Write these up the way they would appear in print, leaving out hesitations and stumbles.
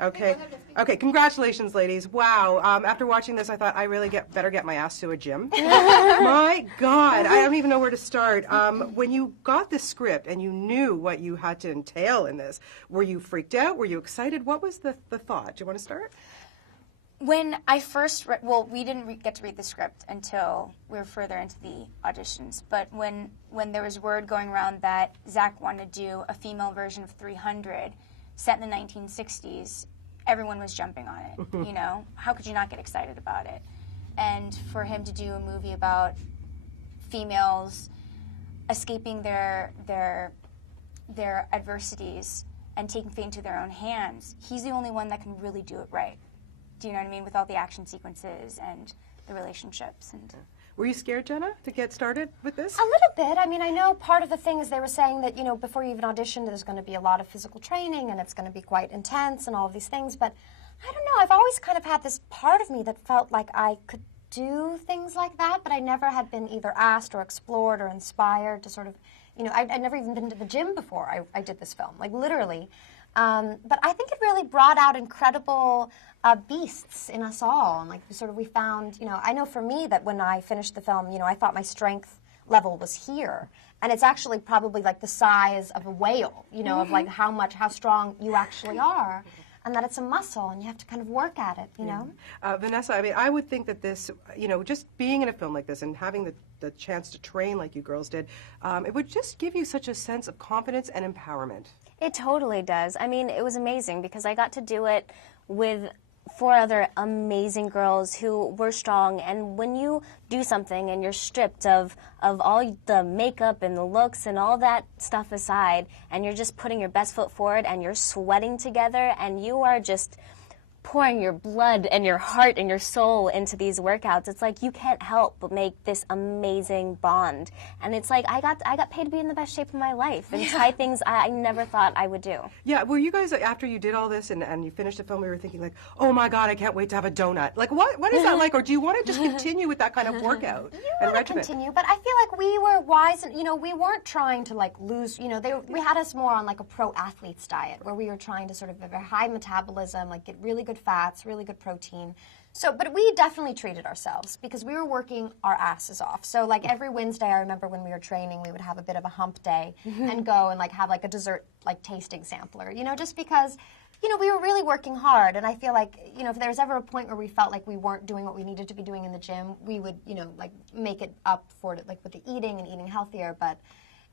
Okay. Okay, congratulations, ladies. Wow. After watching this, I thought I really better get my ass to a gym. My God, I don't even know where to start. When you got the script and you knew what you had to entail in this, were you freaked out? Were you excited? What was the thought? Do you want to start? When I first read, well, we didn't get to read the script until we were further into the auditions, but when there was word going around that Zach wanted to do a female version of 300 set in the 1960s, everyone was jumping on it, you know? How could you not get excited about it? And for him to do a movie about females escaping their adversities and taking fate into their own hands, he's the only one that can really do it right. Do you know what I mean? With all the action sequences and the relationships. And were you scared, Jena, to get started with this? A little bit. I mean, I know part of the thing is they were saying that, you know, before you even audition, there's going to be a lot of physical training and it's going to be quite intense and all of these things. But I don't know. I've always kind of had this part of me that felt like I could do things like that, but I never had been either asked or explored or inspired to sort of, you know, I'd never even been to the gym before I did this film, like literally. But I think it really brought out incredible beasts in us all, and like sort of we found, you know, I know for me that when I finished the film, you know, I thought my strength level was here, and it's actually probably like the size of a whale, you know, of like how strong you actually are, and that it's a muscle, and you have to kind of work at it, you know. Vanessa, I mean, I would think that this, you know, just being in a film like this and having the chance to train like you girls did, it would just give you such a sense of confidence and empowerment. It totally does. I mean, it was amazing because I got to do it with 4 other amazing girls who were strong, and when you do something and you're stripped of all the makeup and the looks and all that stuff aside, and you're just putting your best foot forward and you're sweating together and you are just pouring your blood and your heart and your soul into these workouts, it's like you can't help but make this amazing bond. And it's like I got paid to be in the best shape of my life and try things I never thought I would do. Yeah, were you guys, after you did all this and you finished the film, we were thinking like, oh my God, I can't wait to have a donut. Like what is that like? Or do you want to just continue with that kind of workout and want to continue, but I feel like we were wise, and you know, we weren't trying to like lose, you know, we had us more on like a pro athlete's diet where we were trying to sort of have a high metabolism, like get really good fats, really good protein. So, but we definitely treated ourselves because we were working our asses off. So like every Wednesday, I remember when we were training, we would have a bit of a hump day and go and like have like a dessert like tasting sampler, you know, just because, you know, we were really working hard. And I feel like, you know, if there was ever a point where we felt like we weren't doing what we needed to be doing in the gym, we would, you know, like make it up for it, like with the eating and eating healthier. But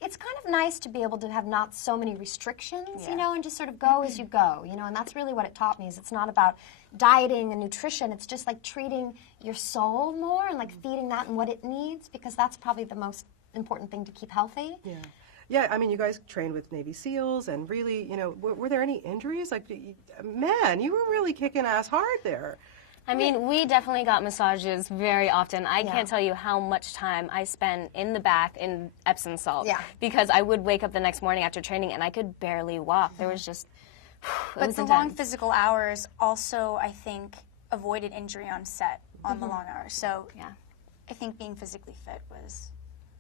it's kind of nice to be able to have not so many restrictions, you know, and just sort of go as you go, you know, and that's really what it taught me, is it's not about dieting and nutrition, it's just like treating your soul more and like feeding that and what it needs, because that's probably the most important thing to keep healthy. Yeah. Yeah, I mean, you guys trained with Navy SEALs, and really, you know, were there any injuries? Like, man, you were really kicking ass hard there. I mean, we definitely got massages very often. I can't tell you how much time I spent in the bath in Epsom salt. Yeah. Because I would wake up the next morning after training and I could barely walk. There was just, But the long physical hours also, I think, avoided injury on set on the long hours. So yeah. I think being physically fit was...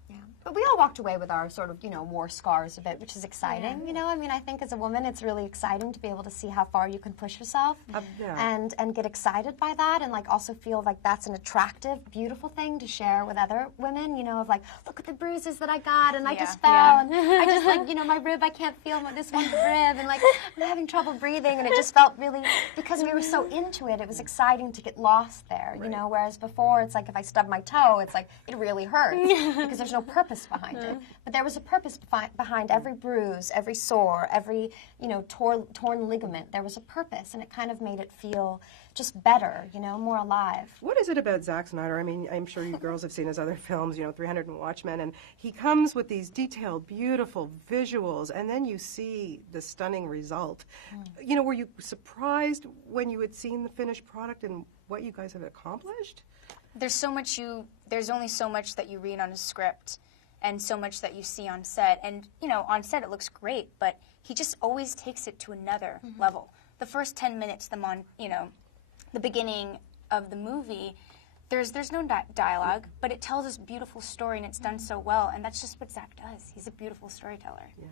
Yeah. But we all walked away with our sort of, you know, war scars a bit, which is exciting, you know? I mean, I think as a woman, it's really exciting to be able to see how far you can push yourself and get excited by that, and like also feel like that's an attractive, beautiful thing to share with other women, you know, of like, look at the bruises that I got, and I just fell, and I just like, you know, my rib, I can't feel this one rib, and like, I'm having trouble breathing, and it just felt really, because we were so into it, it was exciting to get lost there, you know, whereas before, it's like if I stub my toe, it's like, it really hurts, because there's no purpose behind it. But there was a purpose behind every bruise, every sore, every, you know, torn ligament. There was a purpose, and it kind of made it feel just better, you know, more alive. What is it about Zack Snyder? I mean, I'm sure you girls have seen his other films, you know, 300 and Watchmen, and he comes with these detailed, beautiful visuals, and then you see the stunning result. You know, were you surprised when you had seen the finished product and what you guys have accomplished? There's only so much that you read on a script and so much that you see on set. And, you know, on set it looks great, but he just always takes it to another level. The first 10 minutes, the beginning of the movie, there's no dialogue, but it tells this beautiful story, and it's done so well, and that's just what Zach does. He's a beautiful storyteller. Yeah.